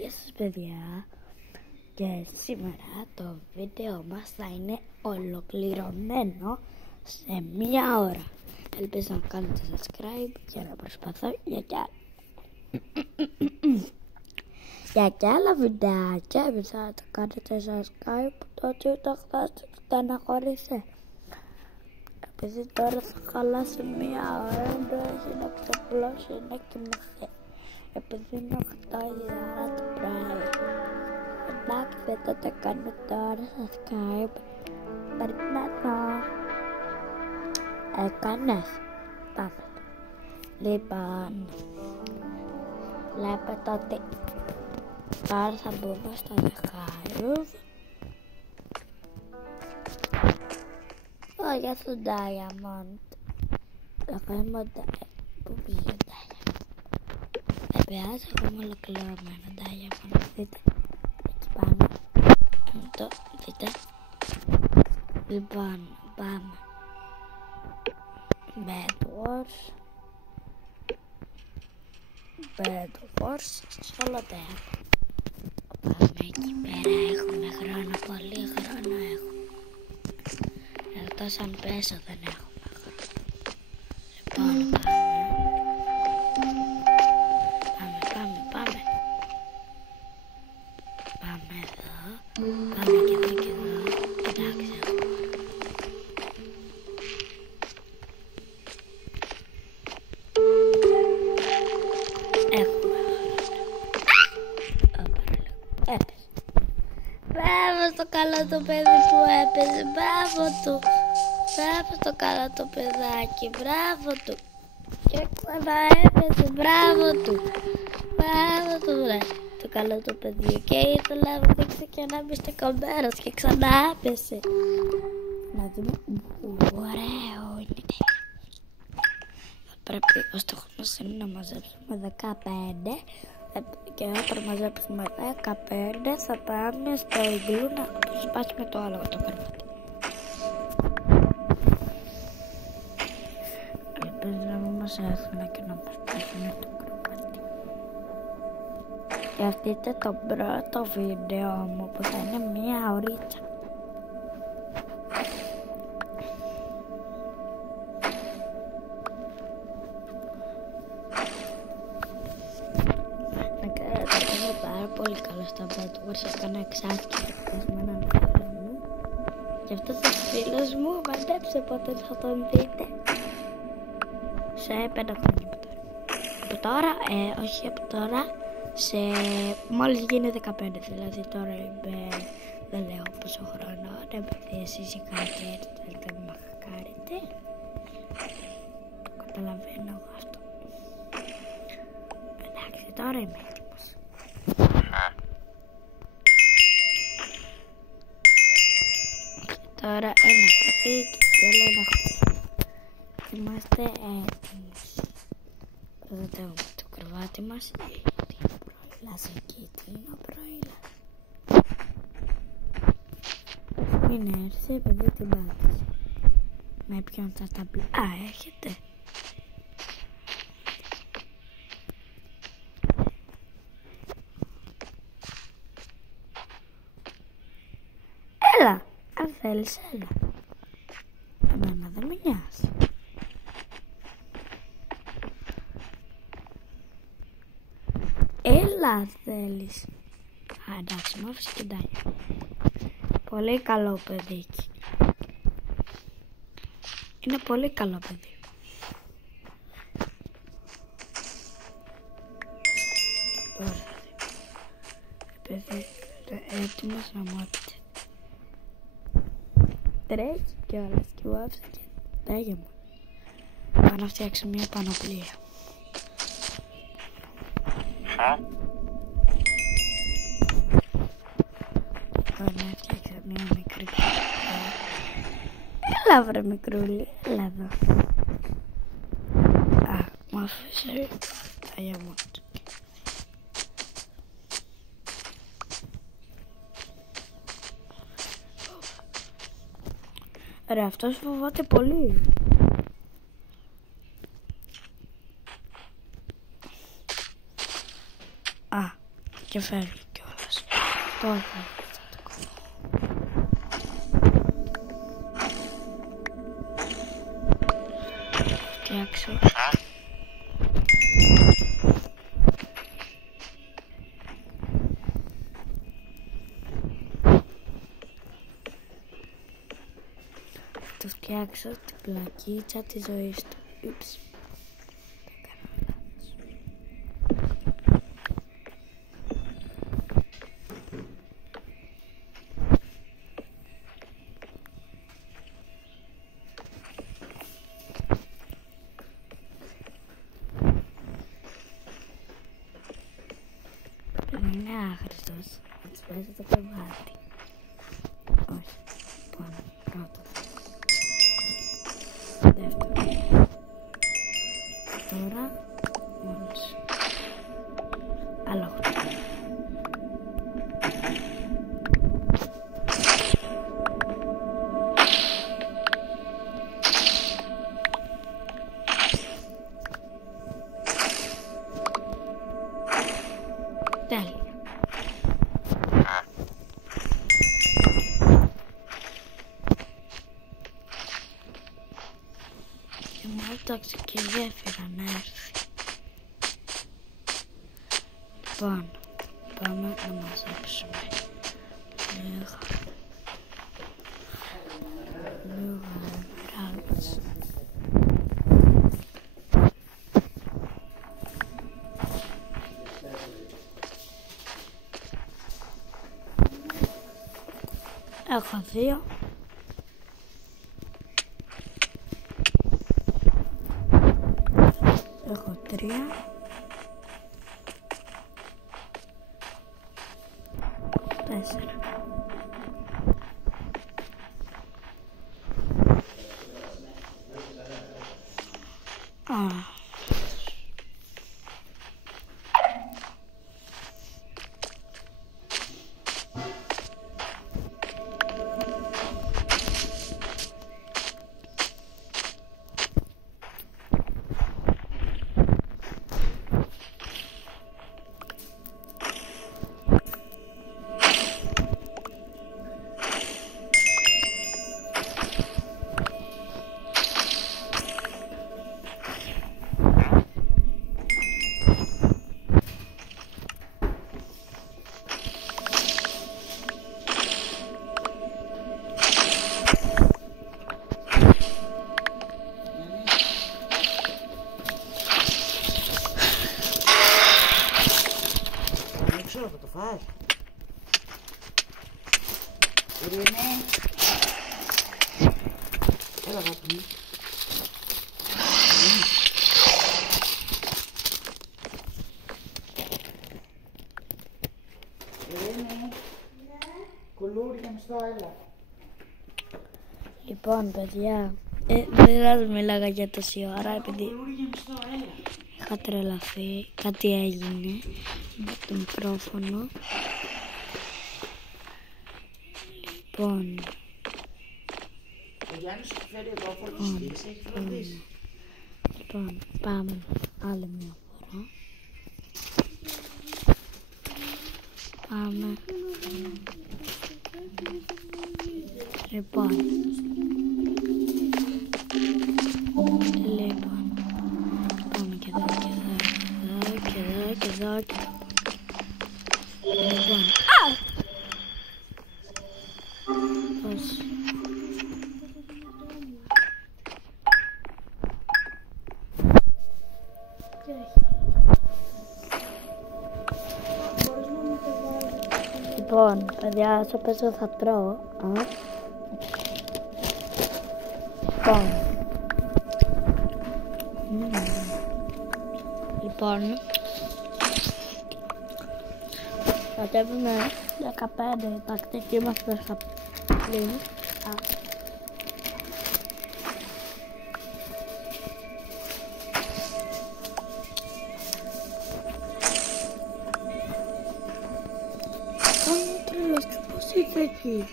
Γεια σας παιδιά, και σήμερα το βίντεο μας θα είναι ολοκληρωμένο σε 1 ώρα. Ελπίζω να κάνετε subscribe και να προσπαθώ για κι άλλα βιντεάκια. Επειδή θα το κάνετε subscribe, τότε ούτε θα στεναχωρήσετε. Επειδή τώρα θα χαλάσει 1 ώρα, δεν έχει να ξαπλώσει, να κοιμηθεί. Επειδή είναι 8 η ώρα το πρωί. Εντάξει, δεν το κάνω τώρα subscribe. Πρέπει να το έκανες. Πάμε. Λοιπόν, βλέπετε ότι τώρα θα μπούμε στο Hive. Γεια σου Diamond. Θα κάνουμε που πήγε Diamond. Δεν πειράζει, έχουμε ολοκληρωμένο Diamond. Δείτε, έτσι πάμε. Το δείτε. Λοιπόν, πάμε. Bed Wars Solitaire. Πάμε εκεί πέρα, έχουμε χρόνο, πολύ χρόνο έχουμε. Εκτός αν πέσω δεν έχουμε χρόνο. Λοιπόν, πάμε. Πάμε εδώ, πάμε και εδώ και εδώ. Εντάξει. Έχουμε χρόνο. Έπεσε. Μπράβο στο καλό το παιδί που έπαιζε, μπράβο του. Μπράβο στο καλό το παιδάκι, μπράβο του. Και ξαναέπεσε, μπράβο του. Μπράβο του, βρε. Το καλό το παιδί. Και ήθελα να δείξει και να μπει στο κομπέρας και ξαναέπεσε. Να δούμε. Ωραίο είναι. Θα πρέπει ο στόχος μας είναι να μαζέψουμε 15. Και όταν μαζέψουμε 15 θα πάμε στο ιγκλού να σπάσουμε το άλογο το κρεβάτι. Ελπίζω να μην μας έρθουν και να μας σπάσουν το κρεβάτι. Και αυτό είναι το πρώτο βίντεο μου που θα είναι 1 ωρίτσα. Πολύ καλό στα Bed Wars, έκανα εξάσκηση με έναν φίλο μου. Και αυτός ο φίλος μου μαντέψε πότε θα τον δείτε. Σε 5 χρόνια από τώρα. Όχι από τώρα, μόλις γίνει 15, δηλαδή τώρα είμαι, δεν λέω πόσο χρόνο, επειδή εσείς οι χαρακτήρες θέλετε να με χακάρετε. Το καταλαβαίνω εγώ αυτό. Εντάξει, τώρα είμαι έτοιμος. Τώρα ένα καθήκη και άλλο ένα χώρο. Είμαστε έτοιμοι. Προστατεύουμε το κρεβάτι μας. Γιατί είναι προήλας εκεί, τι είναι ο προήλας. Μην έρθει επειδή την πάτησε. Με ποιον θα τα πει. Α, έρχεται. Έλα. Αν θέλεις, έλα. Εμένα δεν με νοιάζει. Έλα αν θέλεις. Α, εντάξει, μου άφησε και Diamond. Πολύ καλό παιδί. Είναι πολύ καλό παιδί. Ωραία. Παιδί, έτοιμος να μου έπειτε. Τρέχει κιόλας και μου άφησε και Diamond. Πάω να φτιάξω μια πανοπλία. Πάω να φτιάξω μια μικρή πανοπλία. Έλα βρε μικρούλη, έλα εδώ. Α, μου άφησε Diamond. Ρε, αυτός φοβάται πολύ. Α, Και φεύγει κιόλας. Τώρα θα το κάνω. Φτιάξω. Θα φτιάξω την πλακίτσα της ζωής του. Ούψ. Είναι άχρηστος. Θα της πέσει το κρεβάτι. Όχι. Πάνω. Πρώτο. Δεύτερο. Τώρα μόνος. Άλλο. Τέλεια. Και μάλλον τοξική γέφυρα να έρθει. Λοιπόν, πάμε να μαζέψουμε λίγα εμεράλδες. Έχω 2. Έχω 3. 4. Θα το φας. Ειρήνη. Έλα αγάπη μου. Ειρήνη. Κουλούρια μισθό, έλα. Λοιπόν, παιδιά, δεν μιλάγα για τόση ώρα επειδή είχα τρελαθεί. Κάτι έγινε με το μικρόφωνο. Λοιπόν, Ο Γιάννης σου φέρει εδώ φορτιστής, έχει φροντίσει. Λοιπόν, πάμε άλλη μια φορά. Πάμε. Λοιπόν, πάμε και εδώ και εδώ και εδώ και εδώ και εδώ. Λοιπόν, πώς. Λοιπόν, παιδιά, όσο παίζω θα τρώω. Λοιπόν, κατέβουμε 15 τακτική είμαστε στα πλήν. Τρελός και πώς ήρθε εκεί.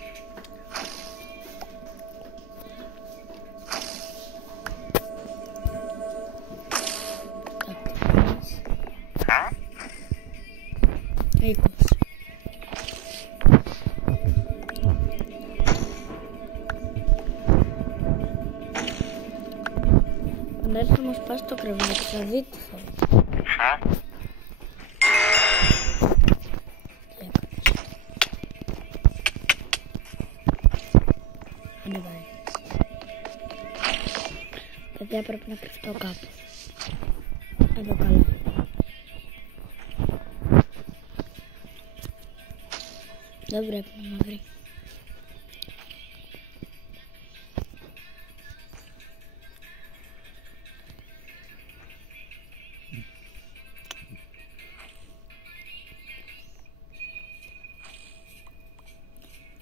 20. Αν έρθει να μας πάει στο κρεβάτι, θα δει τι θα δει. Ανεβάει. Παιδιά, πρέπει να κρυφτώ κάπου. Εδώ καλά. Δεν πρέπει να με βρει.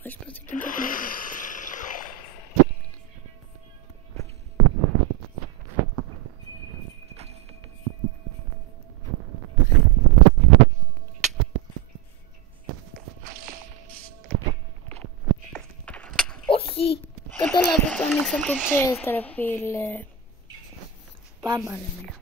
Πώς πάτε και το κρύβω. Όχι! Κατά λάθος το ανοίξα το chest, ρε φίλε. Πάμε ρε μια.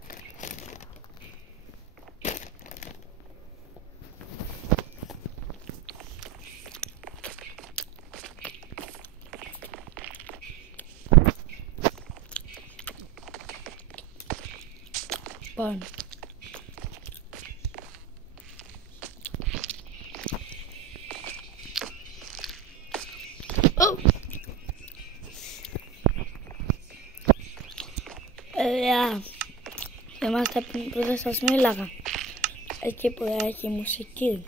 Πάμε. Είμαστε που δεν σας μίλαγα. Εκεί που έχει μουσική.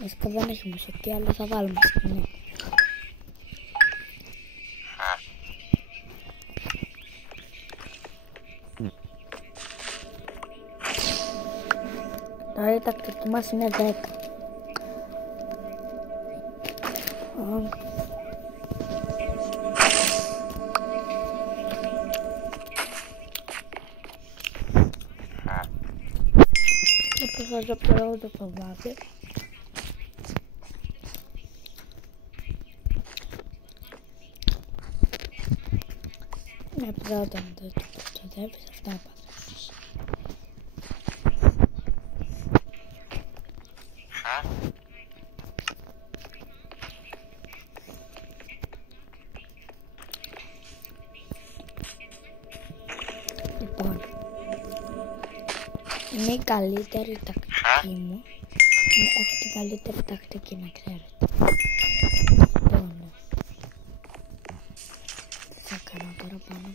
Βασικά δεν έχει μουσική, αλλά θα βάλουμε σκηνή. Τώρα η τακτική μας είναι 10. Θα zapalał do powawy. Naprawdę to lepiej αυτά πάντα. Λοιπόν, είναι η καλύτερη τακτική μου. Έχω την καλύτερη τακτική, να ξέρετε. Λοιπόν, τι θα κάνω τώρα πάνω.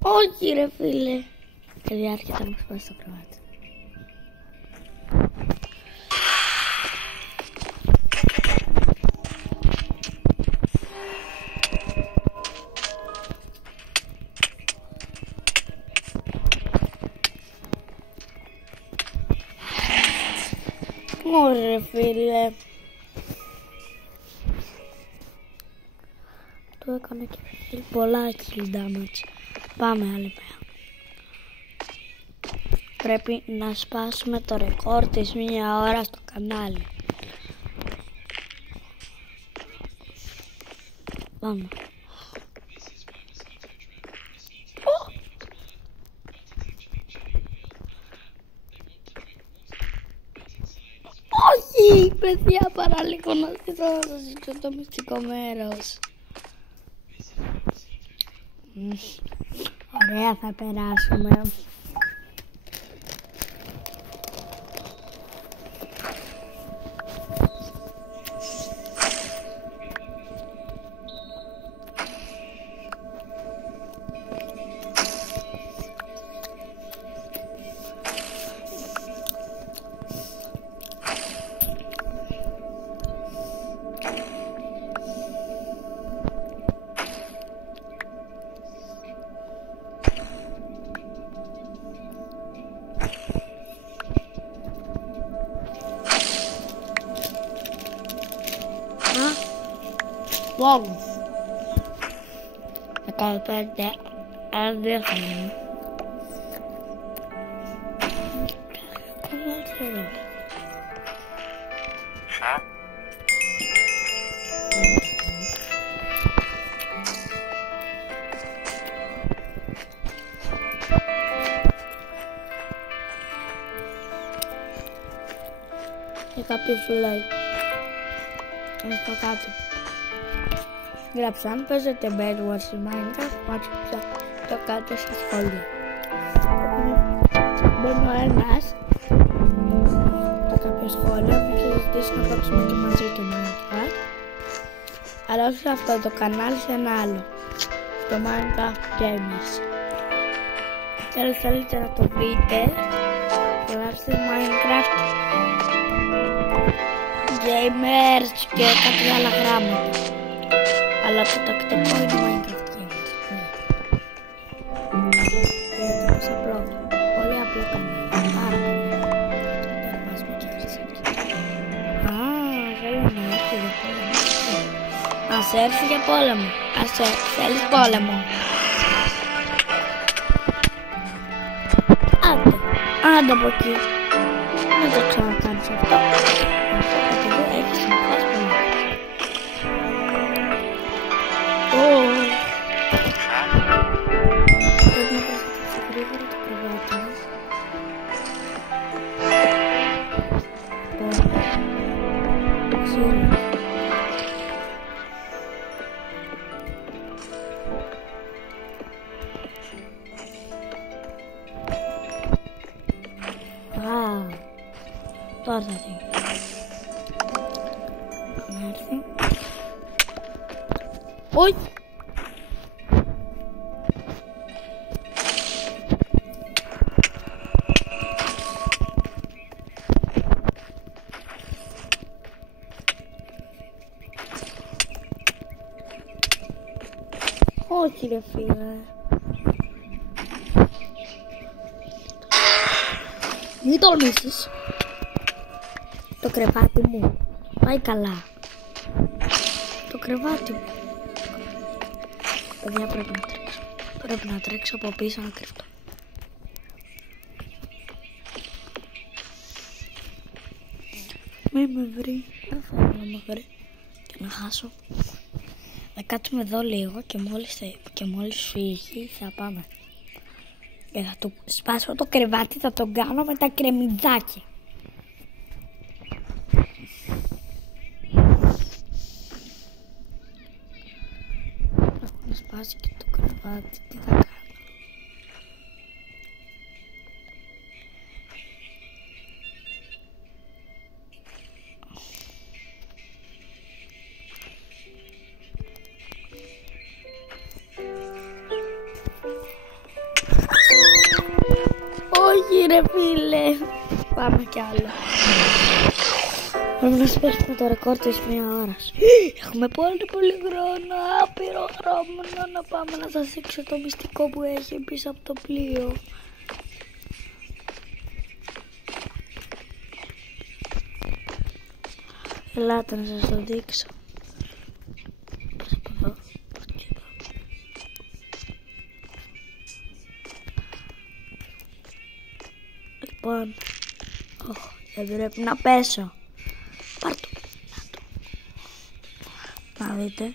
Όχι ρε φίλε. Και διάρκεια θα μας πάει στο κρεβάτι. Ωραία φίλε. Του έκανα και πολλά kill damage. Πάμε άλλη πέρα. Πρέπει να σπάσουμε το ρεκόρ της 1 ώρα στο κανάλι. Πάμε. Όχι, παιδιά, παραλίγο να σας ζητώ το μυστικό μέρος. Ωραία, θα περάσουμε. Wow. 15 αντίθεση. κάποιος σου λέει στο κάτω. Γράψε αν παίζετε Bedwars ή Minecraft, μάτια το κάτω στα σχόλια. Μπαίνει ο ένας τα κάποια σχόλια που θα ζητήσει να παίξουμε και μαζί το Minecraft, αλλά όχι σε αυτό το κανάλι, σε ένα άλλο, στο Minecraft Gamers. Και αν θέλετε να το βρείτε, γράψτε Minecraft Gamers και κάτι άλλα γράμματα, αλλά το τακτικό είναι Minecraft Gamers. Είναι το most απλό, πολύ απλό κανάλι, πάρα πολύ. Θέλω να έρθει για πόλεμο. Ας έρθει για πόλεμο. Θέλεις πόλεμο. Άντε από εκεί. Δεν το ξανακάνεις αυτό. Γιατί δεν έχεις συμφάσει πολύ. Πρέπει να πας γρήγορα το κρεβάτι μας. Το ξέρω. Τώρα θα δει. Να έρθει. Όχι! Όχι ρε φίλε. Μην τολμήσεις. Το κρεβάτι μου πάει καλά. Το κρεβάτι μου. Παιδιά, πρέπει να τρέξω. Πρέπει να τρέξω από πίσω να κρυφτώ. Μη με βρει. Δεν θέλω να με βρει και να χάσω. Θα κάτσουμε εδώ λίγο και μόλις φύγει θα πάμε. Και θα του σπάσω το κρεβάτι, θα τον κάνω με τα κρεμμυδάκια. Έχω σπάσει και το κρεβάτι, τι θα κάνω. Όχι ρε φίλε. Πάμε κι άλλο. Πρέπει να σπάσουμε το ρεκόρ της 1 ώρας. Έχουμε πολύ χρόνο. Άπειρο χρόνο να πάμε να σας δείξω το μυστικό που έχει πίσω από το πλοίο. Ελάτε να σας το δείξω. Λοιπόν, δεν πρέπει να πέσω. Πάρ' το. Να δείτε.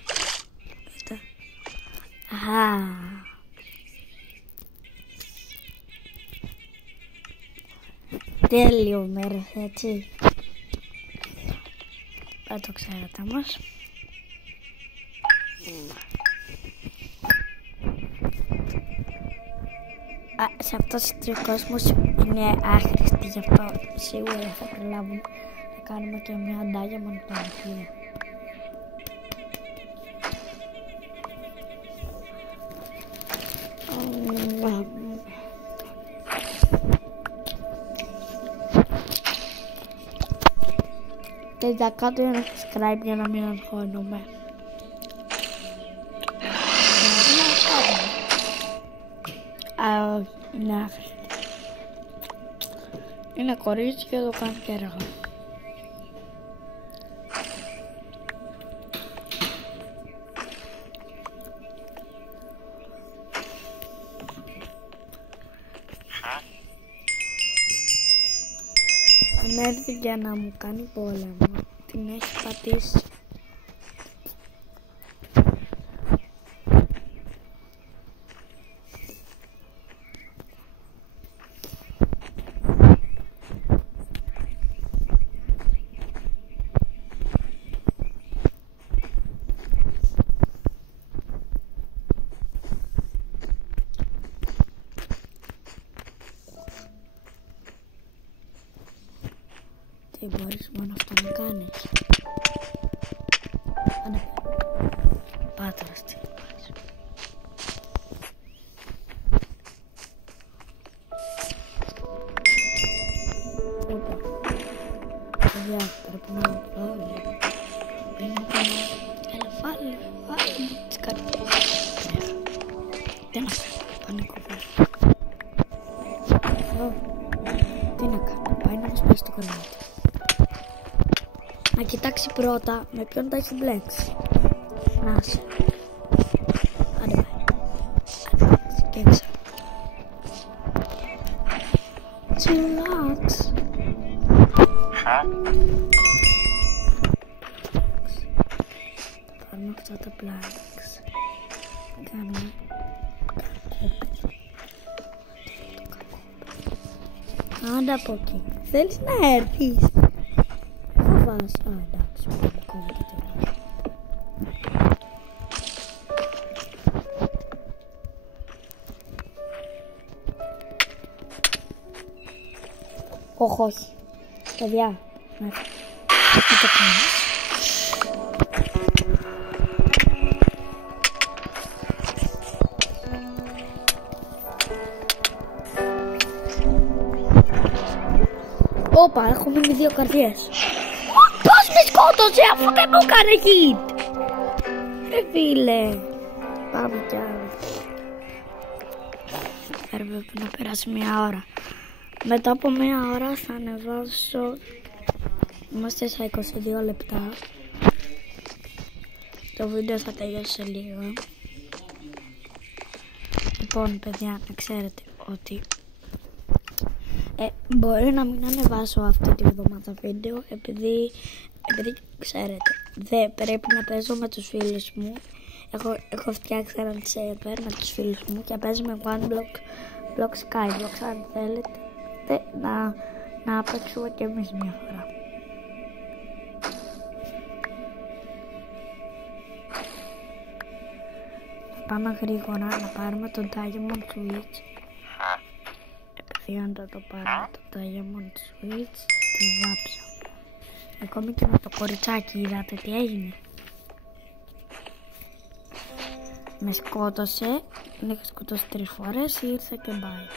Τέλειο μέρος, έτσι. Δεν το ξέρετε όμως. Σε αυτός ο κόσμος είναι άχρηστη, γι' αυτό σίγουρα θα προλάβουμε να κάνουμε και μια αντάγια με το αρχείο. Και κάτω ένα subscribe για να μην αγχώνομαι. Είναι άχρηστη. Είναι κορίτσι και το κάνει και έργο. Αν έρθει για να μου κάνει πόλεμο, την έχει πατήσει. Τι μπορείς μόνο αυτό να κάνεις. Άντε. Πάω τώρα στη λιβάση. Όπα. Παιδιά, πρέπει να πάω λίγο. Έλα, βάλε μου τις καρδιές. Τι να κάνω, πανικοβεί. Τι να κάνω, πάει να μας πέσει το κρεβάτι. Να κοιτάξει πρώτα με ποιον τα έχει μπλέξει. Να σε. Άντε πάει. Άντε, και έξω. Chillax. Πάρουμε αυτά τα planks. Κάνουμε άντε από εκεί. Θέλεις να έρθεις. Φοβάσαι. Α, εντάξει. Κόβεται τώρα. Όχι. Παιδιά. Να έρθει. Τι το κάνεις. Όπα, έχω μείνει 2 καρδιές. Πώς με σκότωσε αφού δεν μου έκανε hit. Ρε φίλε. Πάμε κι άλλο. Πρέπει να περάσει 1 ώρα. Μετά από 1 ώρα θα ανεβάσω. Είμαστε στα 22 λεπτά. Το βίντεο θα τελειώσει σε λίγο. Λοιπόν παιδιά, να ξέρετε ότι μπορεί να μην ανεβάσω αυτή τη βδομάδα βίντεο επειδή ξέρετε δεν πρέπει να παίζω με τους φίλους μου. Έχω φτιάξει έναν server με τους φίλους μου και παίζουμε OneBlock Skyblock. Αν θέλετε να παίξουμε και εμείς μια φορά. Πάμε γρήγορα να πάρουμε το Diamond Switch. Επειδή αν το πάρουμε το Diamond Switch, τη βάψα. Ακόμη και με το κοριτσάκι είδατε τι έγινε. Με σκότωσε, με είχε σκοτώσει 3 φορές, ήρθε και πάει.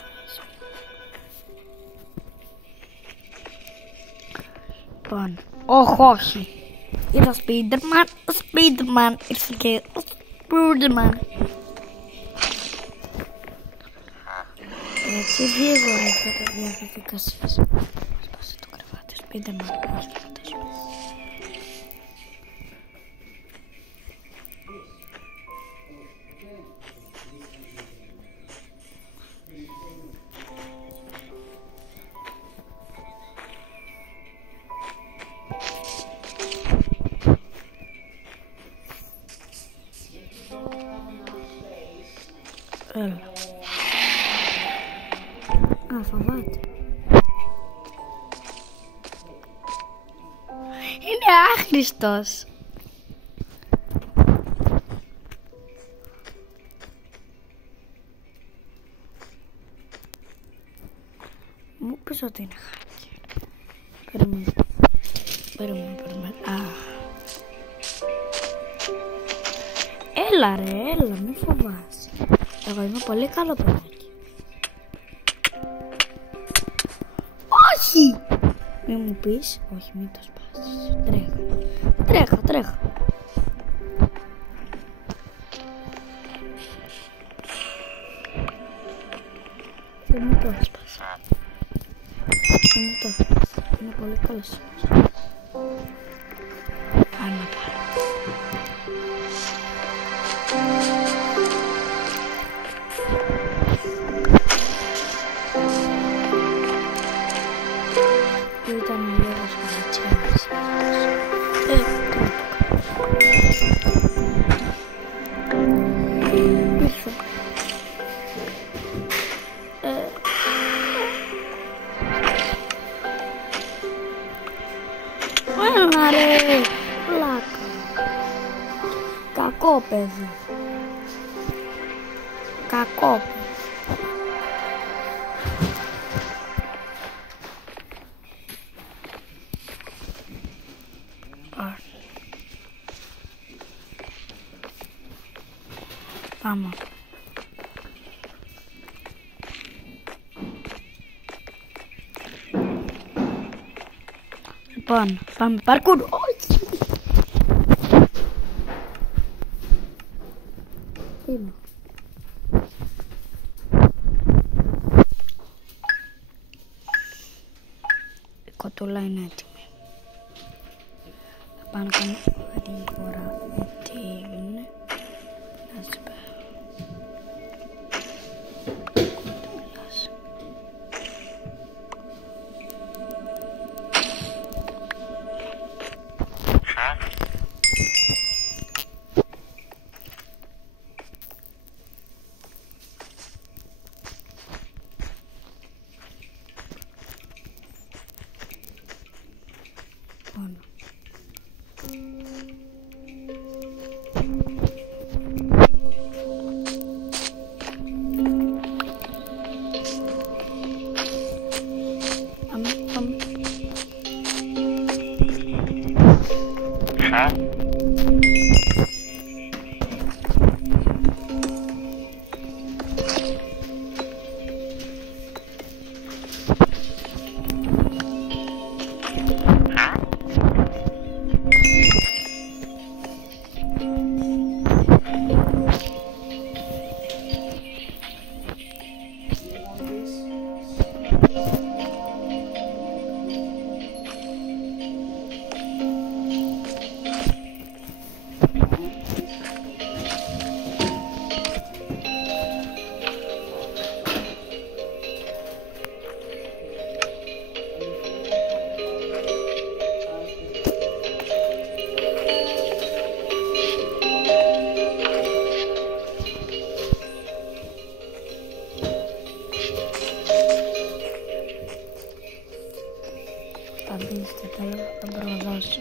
Λοιπόν, όχι. Ήρθε ο Spiderman, ήρθε και ο Spiderman. Έτσι γρήγορα αυτά τα διαδικασίες. Σπάσε το κρεβάτι, Spiderman, όχι θα το σπάσει. Έλα. Α, φοβάται. Είναι άχρηστος. Μου πες ότι είναι χάκι. Περίμενε. Έλα ρε, έλα, μη φοβάσαι. Εγώ είμαι πολύ καλό παιδάκι. Όχι! Μη μου πεις, όχι, μην το σπάσεις. Τρέχα. Δεν μου το σπάσεις. Είναι πολύ καλός. Πάμε. Ήταν λίγος κοριτσιάς. Ήρθε. Έλα ρε, πλάκα. Κακό παιδί. Πάμε. Λοιπόν, πάμε παρκούρ. Όχι. Είναι. Η κοτούλα είναι έτοιμη. Θα πάω να κάνω γρήγορα. Τι είναι. Να σου πω. Θα μπει στο τέλος, θα προδώσω.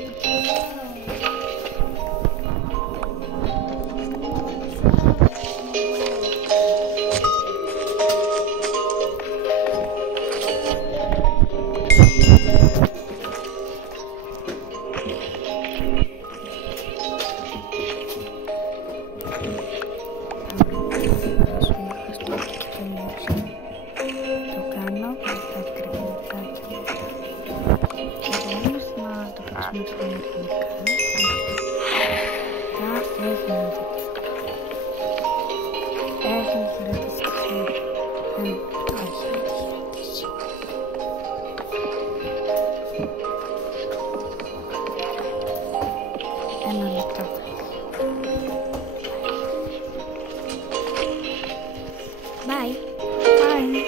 Bye. Bye.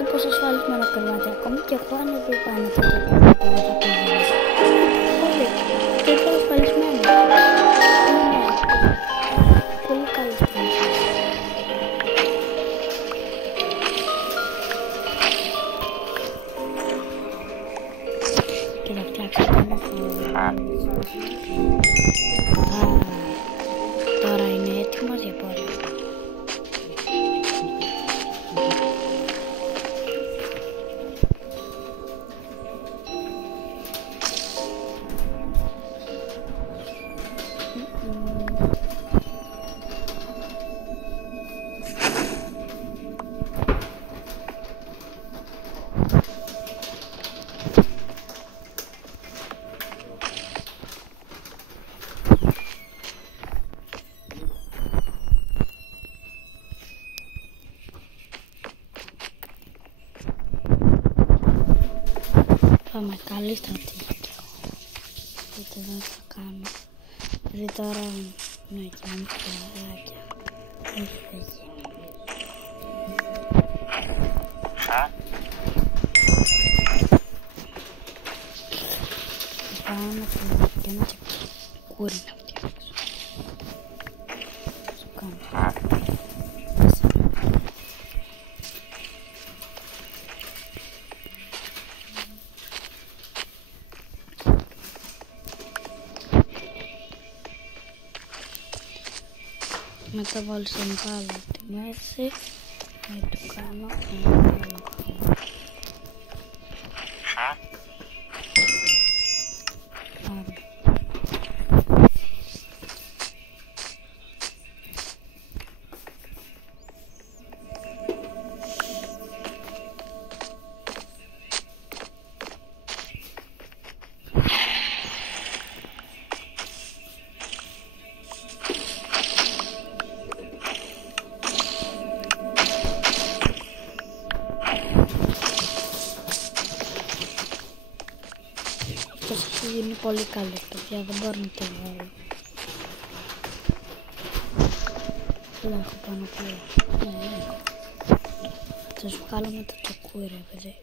Δείτε πως ασφαλισμένο κρεβάτι. Ακόμη και εγώ αν εδώ πάνω από το κρεβάτι δεν θα πήγαινε. Και εδώ ασφαλισμένο. Πολύ καλή στιγμή. Και θα φτιάξω ένα φοβερό. Τώρα είναι έτοιμος για πόλεμο. Πάμε καλή στρατηγική. Δείτε εδώ τι θα κάνω. Δηλαδή τώρα ναι, και να μην φυλάκια. Έχει φύγει. Πάμε και ένα τσεκούρι να φτιάξω. Σου κάνω. Μετά βάλεις τον μπάλα στη μέση και του κάνω ένα άλλο χώρο. Αυτός έχει γίνει πολύ καλός, παιδιά, δεν μπορώ να το βάλω. Δεν έχω πάνω πλέον. Ναι, έχω. Θα σου βγάλω με το τσεκούρι, παιδί.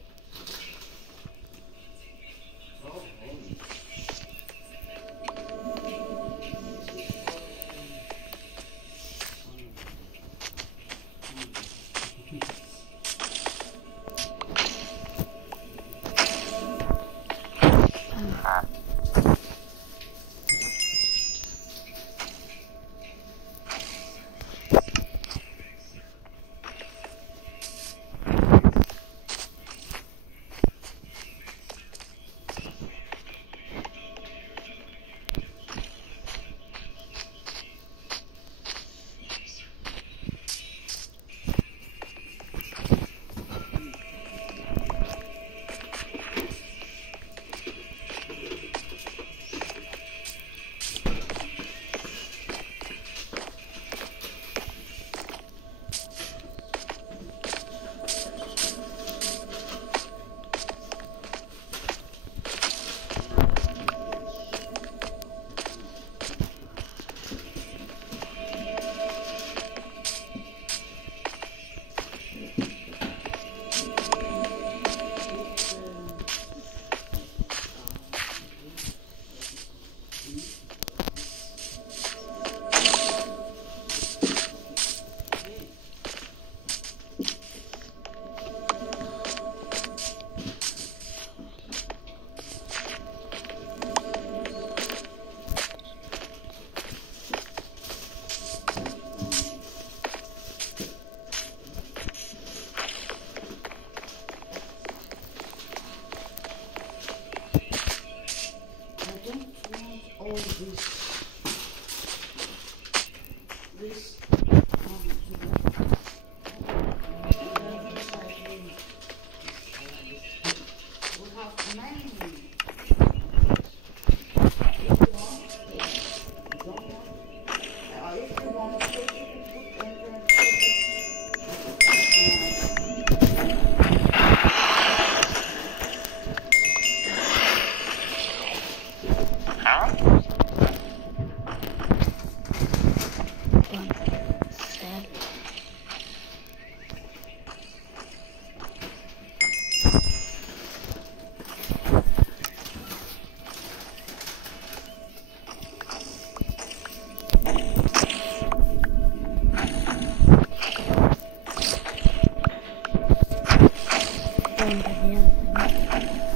Λοιπόν, παιδιά,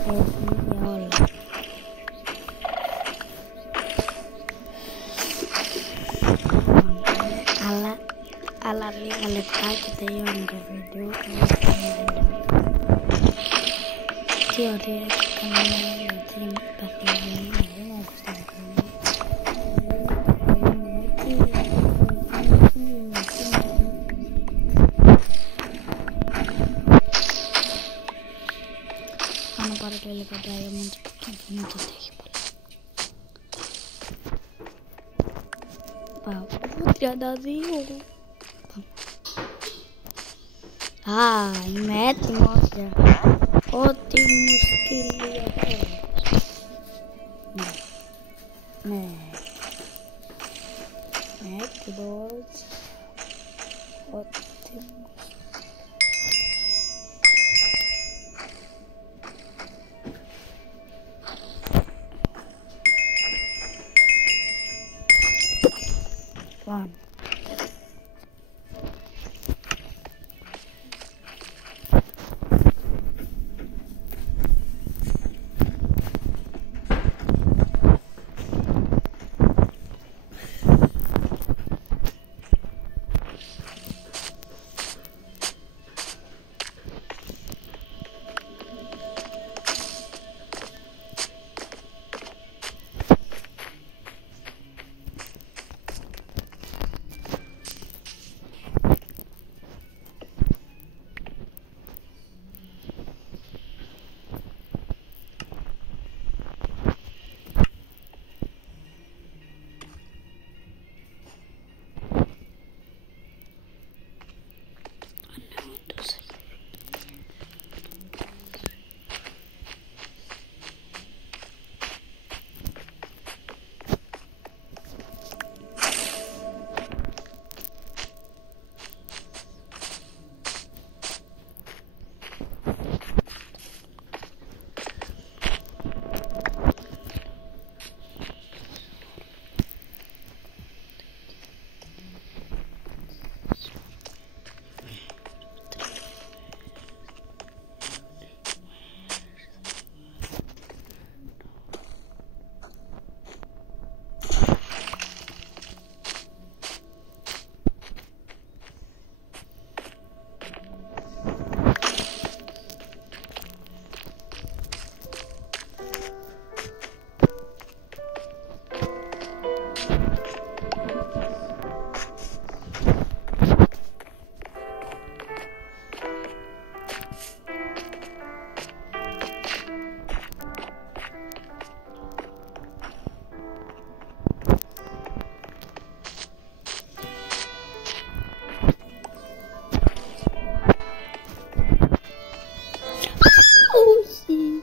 έχουμε για όλα. Αλλά λίγα λεπτά και τελειώνει το βίντεο. Τι ωραία και κανένα γιατί παθαίνουμε. Δεν έχω στα δικά. Πάνω πάρω και λίγα diamonds και δεν το έχει πολύ. Πάω 32. Α, είμαι έτοιμος για ό,τι μου στείλει ο Θεός. Ναι. Είμαι έτοιμος. Ό,τι μου Πάμε.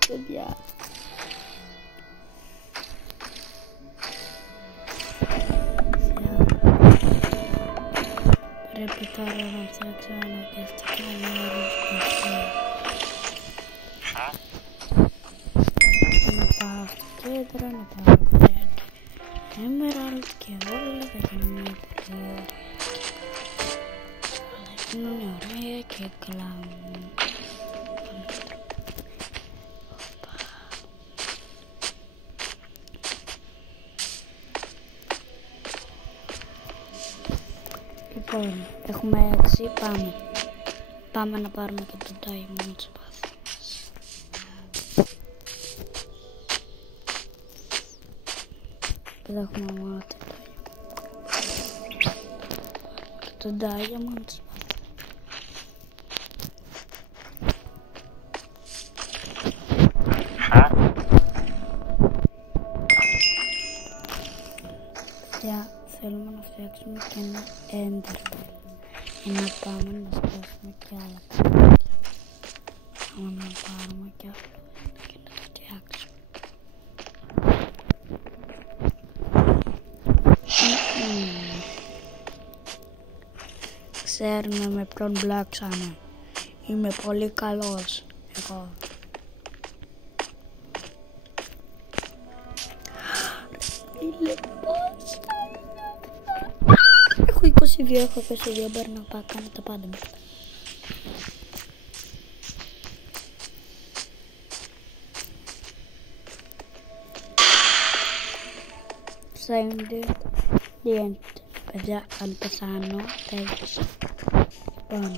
παιδιά. Πρέπει τώρα να φτιάξω αναγκαστικά μέρος να πάω στο κέντρο, να πάω Emerald και όλα θα γίνουν πολύ ωραία. Θα γίνουν ωραία και κλάουν. Λοιπόν, έχουμε 6, πάμε. Πάμε να πάρουμε και το diamond σπάθη μας. Εδώ έχουμε μόνο το diamond. Και το diamond σπάθη. Θέλουμε να φτιάξουμε και ένα enderpearl για να πάμε να σπάσουμε και άλλα πράγματα. Πάμε να πάρουμε και άλλο και να το φτιάξουμε. Ξέρουμε με ποιον μπλέξαμε. Είμαι πολύ καλός εγώ. Έχω 22, παίρνω να πάω, κάνω τα πάντα μετά. saying the end. Παιδιά, αν πεθάνω, τέλειωσα. Λοιπόν.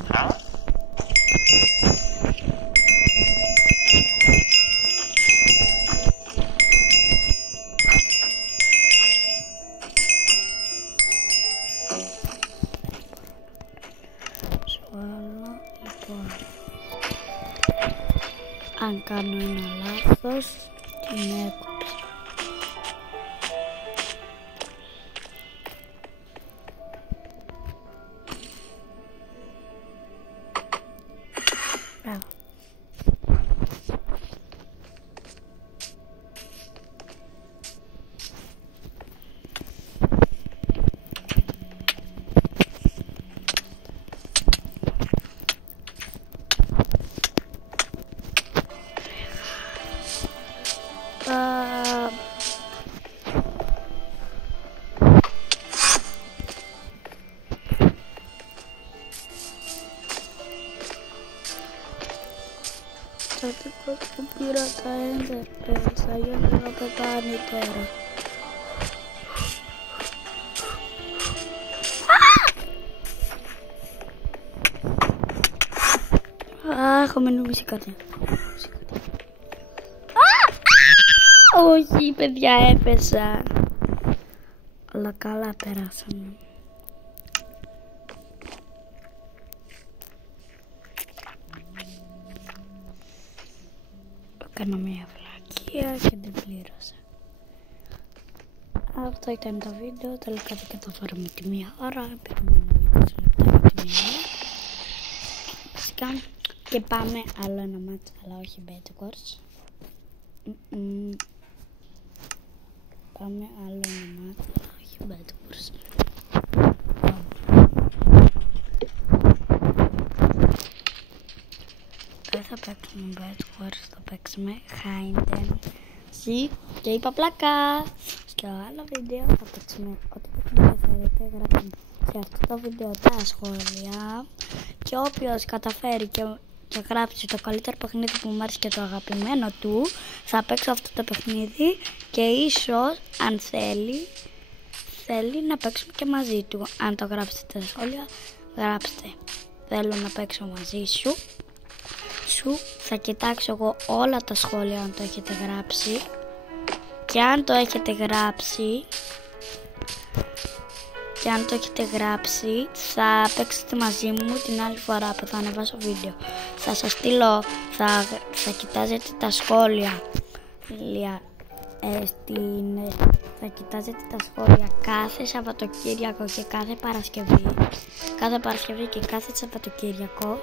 Λοιπόν. Αν κάνω ένα λάθος, την έκοψα. Μπράβο. Το δικό που πήρα τα έντερπες, αλλιώς θα πεθάνει τώρα. Έχω μείνει μισή καρδιά. Όχι παιδιά, έπεσα. Αλλά καλά περάσαμε. Έκανα μια βλακεία και δεν πλήρωσα. Αυτό ήταν το βίντεο. Τελικά δεν καταφέραμε τη μία ώρα. Περιμένουμε 20 λεπτά για τη μία ώρα. Φυσικά και πάμε άλλο ένα μάτσο, αλλά όχι bed wars. Πάμε άλλο ένα μάτσο, αλλά όχι bed wars. Δεν θα παίξουμε bed wars, θα παίξουμε hide and seek και είπα πλάκα. Στο άλλο βίντεο θα παίξουμε ό,τι παιχνίδι θέλετε. Γράψτε σε αυτό το βίντεο τα σχόλια και όποιος καταφέρει και γράψει το καλύτερο παιχνίδι που μου άρεσε και το αγαπημένο του, θα παίξω αυτό το παιχνίδι και ίσως αν θέλει να παίξουμε και μαζί του. Αν το γράψετε στα σχόλια, γράψτε θέλω να παίξω μαζί σου. Θα κοιτάξω εγώ όλα τα σχόλια αν το έχετε γράψει, και αν το έχετε γράψει θα παίξετε μαζί μου την άλλη φορά που θα ανεβάσω βίντεο. Θα σας στείλω, θα κοιτάζετε τα σχόλια θα κοιτάζετε τα σχόλια κάθε Σαββατοκύριακο και κάθε Παρασκευή και κάθε Σαββατοκύριακο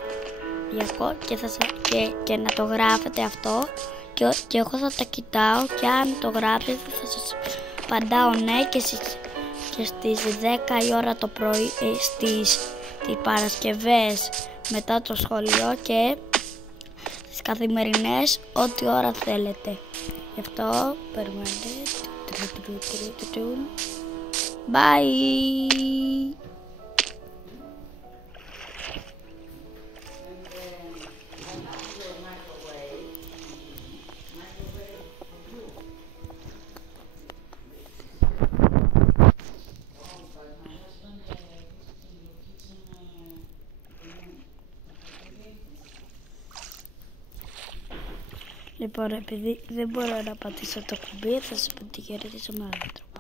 και να το γράφετε αυτό και εγώ θα τα κοιτάω, και αν το γράψετε θα σας απαντάω ναι, και στις 10 η ώρα το πρωί στις Παρασκευές μετά το σχολείο και στις καθημερινές ό,τι ώρα θέλετε. Γι' αυτό περιμένετε. Bye. Λοιπόν, επειδή δεν μπορώ να πατήσω το κουμπί, θα σας πω τι χαιρετήσω με άλλο τρόπο.